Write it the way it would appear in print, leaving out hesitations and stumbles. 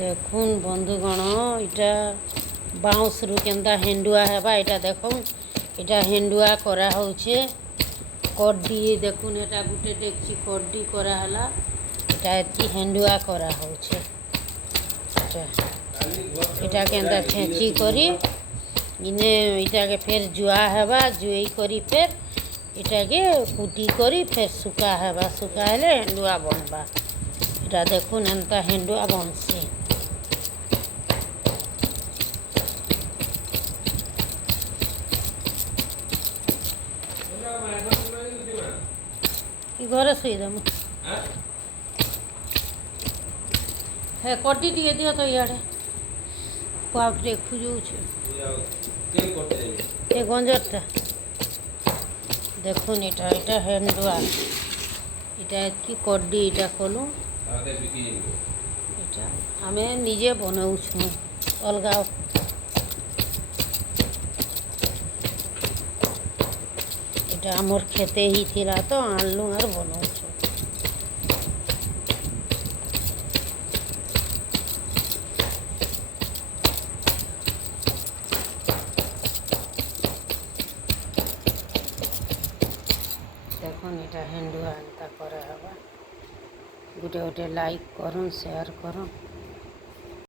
দেখুন বন্ধুগণ, এটা বাউঁশ রু কেন্তা হেন্ডুয়া হেবা এটা দেখুন। এটা হেন্ডুয়া করা হচ্ছে কড্ডি। দেখুন এটা গোটে ডেকচি কড্ডি করা হলা। এটা এতকি হেন্ডুয়া করা হচ্ছে। এটা কেন্তা ছেঁচি করি ইনে এটাকে ফের জুয়া হেবা। জুই করি ফের এটাকে কুটি করি ফের শুকা হেবা। শুকা হেলে হেন্ডুয়া বনবা। এটা দেখুন এন্তা হেন্ডুয়া বনছি। ଘରେ ଶୋଇଦେମୁ। ହେ କଟି ଟିକେ ଦିଅ ତ ଇଆଡ଼େ କୁଆ ଟିକେ ଖୁଜୁଛେ ଏ ଗଞ୍ଜରଟା। ଦେଖୁନ୍ ଏଟା ଏଟା ହେଣ୍ଡୁଆ। এটা কি কড্ডি এটা কলু। এটা ଆମେ ନିଜେ ବନାଉଛୁ ଅଲଗା। এটা আমার খেতে ହେଇଥିଲା ତ ଆଣିଲୁ ଆର୍ ବନାଉଛୁ। দেখুন এটা হেন্ডুয়া এন্তা করা হবা। গোটে গোটে লাইক করুন, শেয়ার করুন।